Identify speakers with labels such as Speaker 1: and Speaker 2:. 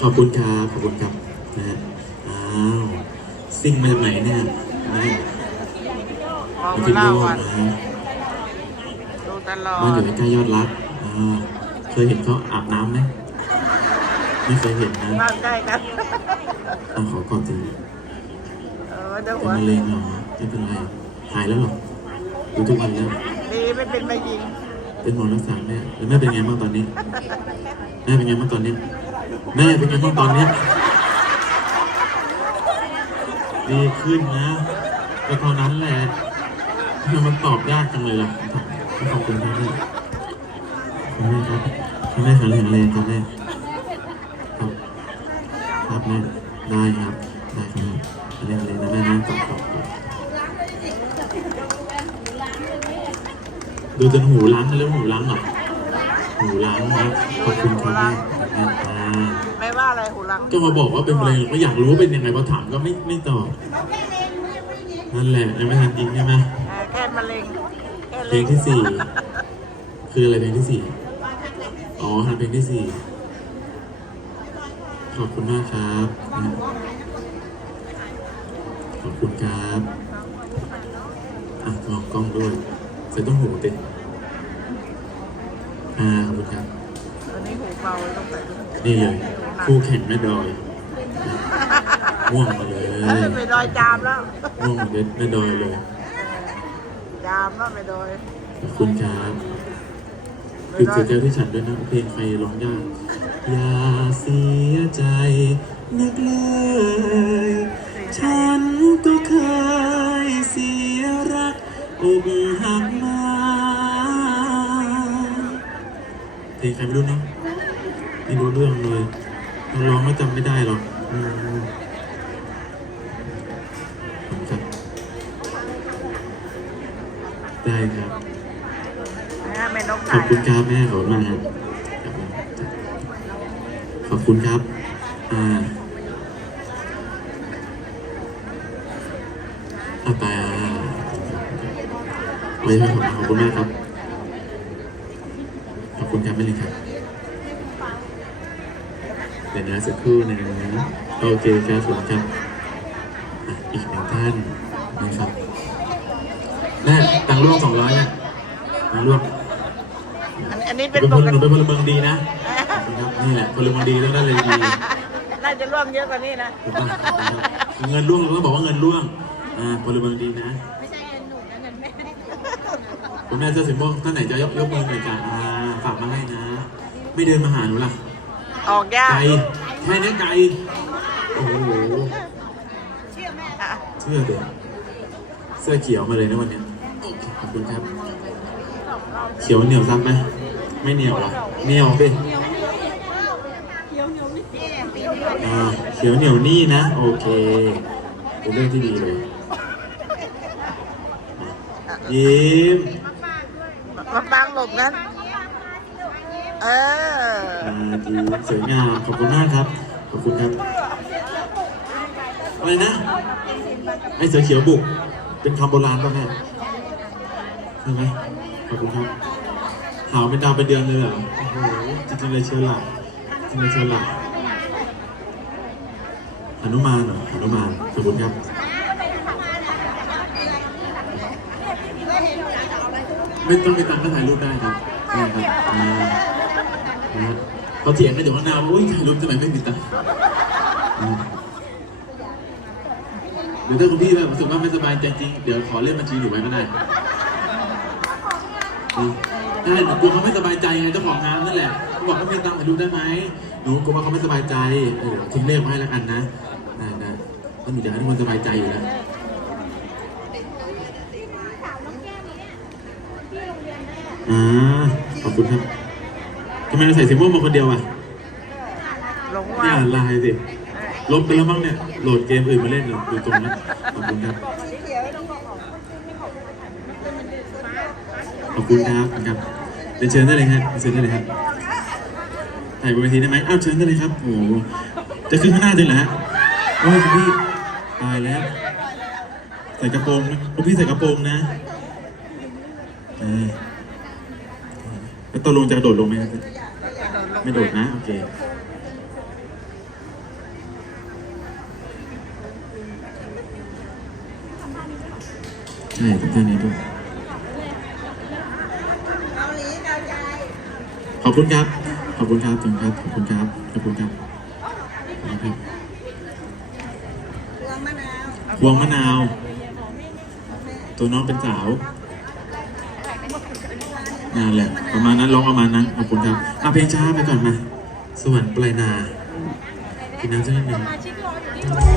Speaker 1: ขอบคุณครับขอบคุณครับนะฮะอ้าวซิ่งมาจากไหนเนี่ยนะ
Speaker 2: มอง
Speaker 1: มา
Speaker 2: มา
Speaker 1: ถึง
Speaker 2: เล่า
Speaker 1: โลก
Speaker 2: วัน
Speaker 1: นะ
Speaker 2: ดูตลอ
Speaker 1: บ้าน
Speaker 2: ด
Speaker 1: อยู่ใกล้ๆยอดรักอ่าเคยเห็นเขาอาบน้ำไหมไม่เคยเห็นนะ
Speaker 2: บ้านใกล้กัน
Speaker 1: อะขอกอดที
Speaker 2: เออเดี๋ยว
Speaker 1: เป็น
Speaker 2: หัว
Speaker 1: มะเร็งเหรอไม่เป็นไรหายแล้วเหรอดูทุกวันแล้ว
Speaker 2: ดีไม่เป็นมายิง
Speaker 1: เป็นหมอรักษาแม่แล้วแม่เป็นไงบ้างตอนนี้ แม่เป็นไงบ้างตอนนี้ แม่เป็นไงบ้างตอนเนี้ยดีขึ้นนะก็เท่านั้นแหละทำไมมันตอบยากจังเลยล่ะขอบคุณครับแม่อบคุณแม่ครับคุณแม่แข็งแรงแรงครับแม่ครับครับแม่ได้ครับได้ครับเล่นเลยนะแม่นะตอบตอบตอบดูจนหูล้างแล้วหูล้างเหรอ หูล้างนะขอบคุณครับแม่แม่อ่า
Speaker 2: ไม่ว่าอะไรหูหลัง
Speaker 1: ก็มาบอกว่าเป็นมะเร็งก็อยากรู้ว่าเป็นยังไงพอถามก็ไม่ไม่ตอบนั่นแหละยังไม่ทันจริงใช่ไหม
Speaker 2: เออแค่มะเร็งแค่
Speaker 1: เพล
Speaker 2: เล็
Speaker 1: ง
Speaker 2: ง
Speaker 1: ที่สี่คืออะไรเพลงที่สี่อ๋อทันเพลงที่สี่ขอบคุณมากครับ ขอบคุณครับ อะมองกล้องด้วยใส่ต้องหูเต็ม อ่าขอบคุณครับ
Speaker 2: ตอนนี้หูเบาต้องใส่หู
Speaker 1: นี่เลย คู่แข่งแม่ดอยม่วงมาเล
Speaker 2: เอ้ย
Speaker 1: ย
Speaker 2: ไม่ดอยจามแล้ว
Speaker 1: ม่วงเด็ดแม่ดอยเลย
Speaker 2: จามแล้วไม่ดอย
Speaker 1: ขอบคุณครับปิดเสียใจที่ฉันด้วยนะเพลงใครร้องยากอย่าเสียใจนักเลย ใครไม่รู้นะไม่รู้เรื่องเลยร้องแล้วจำไม่ได้หรอกได้ครับขอบคุณครับแม่ขอบคุณมากครับ ขอบคุณครับอ่าอาตาไม่ใช่ขอบขอบคุณมากครับ อบคุณครับไม่เลยครับเดี๋ยวนะสักครู่นะโอเคครับผมครับอะอีกหนึ่งท่านนะครับแม่ตังค์ร่วงสองร้อยนะตังค์ร่วง
Speaker 2: อันอันนี้
Speaker 1: เป็
Speaker 2: เป็นน
Speaker 1: พ
Speaker 2: ป
Speaker 1: ล
Speaker 2: ก
Speaker 1: หนู
Speaker 2: ติ
Speaker 1: เป็นพลเมืองดีนะนะครับนี่แหละพลเมืองดีต้องได้เลยดี
Speaker 2: น่าจะร่วมเยอะกว่านี้นะ
Speaker 1: ถูกป่ะเงินร่วงเราก็บอกว่าเงินร่วงอ่าพลเมืองดีนะคุณแม่เสื้อสีม่วงท่านไหนจะยกยกมือหน่อยจ้ะอ่า ฝากมาให้นะ ไม่เดินมาหาหนูล่ะ
Speaker 2: ออกยาก
Speaker 1: ไกลแค่นี้ไกลโอ้โห
Speaker 2: อะ
Speaker 1: เสื้อเด็กเสื้อเขียวมาเลยนะวันเนี้ยโอเคขอบคุณครับ เขียวเหนียวซับไหมไม่เหนียวหรอเหนียวดิอ่าเขียวเหนียวนี่นะ โอเคเป็นเรื่องที่ดีเลยยิ้ม
Speaker 2: มาปางหลบนั้น เออ
Speaker 1: ดีสวยงามขอบคุณมากครับ ขอบคุณครับ อะไรนะ ไอ้เสือเขียวบุก เป็นคำโบราณป่ะแม่ใช่ไหมขอบคุณครับ หาวเป็นดาวเป็นเดือนเลยเหรอโอ้โหจริงๆเลยเชียวหลักจริงๆเลยเชียวหลักหนุมานเหรอหนุมานขอบคุณครับไม่ต้องไปตังก็ถ่ายรูปได้ครับใช่ครับ นะฮะเขาเถียงกันอยู่ข้างหน้าอุ้ยถ่ายรูปทำไมไม่มีตังค์อ่าเดี๋ยวถ้าคุณพี่แบบรู้สึกว่าไม่สบายใจจริงเดี๋ยวขอเล่นบัญชีหนูไว้ก็ได้ได้หนูกลัวเขาไม่สบายใจไงเจ้าของงานนั่นแหละเขาบอกว่าไม่มีตังค์ถ่ายรูปได้ไหมหนูกลัวว่าเขาไม่สบายใจเดี๋ยวทิ้งเลขไว้ให้แล้วกันนะได้ได้แล้วหนูอยากให้ทุกคนสบายใจอยู่แล้วอ่าขอบคุณครับำไมเราใส่สีม่วงมาคนเดียวอะ
Speaker 2: หลง
Speaker 1: ไม่
Speaker 2: ว่า
Speaker 1: อ่านไลน์สิลบไปแล้วมั้งเนี่ยโหลดเกมอื่นมาเล่นอยู่ดูตรงนั้นขอบคุณครับขอบคุณครับขอบคุณครับเรียนเชิญได้เลยครับเรียนเชิญได้เลยครับถ่ายบนเวทีได้ไหมอ้าวเชิญได้เลยครับโอ้โหจะขึ้นข้างหน้าจริงเหรอฮะโอ้ยคุณพี่ตายแล้วใส่กระโปรงนะคุณพี่ใส่กระโปรงนะเออแล้วตกลงจะกระโดดลงไหมครับ ไม่ดูดนะ โอเค ใช่ทุกท่านนี้ด้วยขอบคุณครับ ขอบคุณครับขอบคุณครับ ขอบคุณครับ ขอบคุณครับพวงมะนาว ตัวน้องเป็นสาว นั่นแหละประมาณนั้นร้องประมาณนั้นขอบคุณครับเอาเพลงช้าไปก่อนมาสวรรค์ปลายนากินน้ำสักนิดหนึ่ง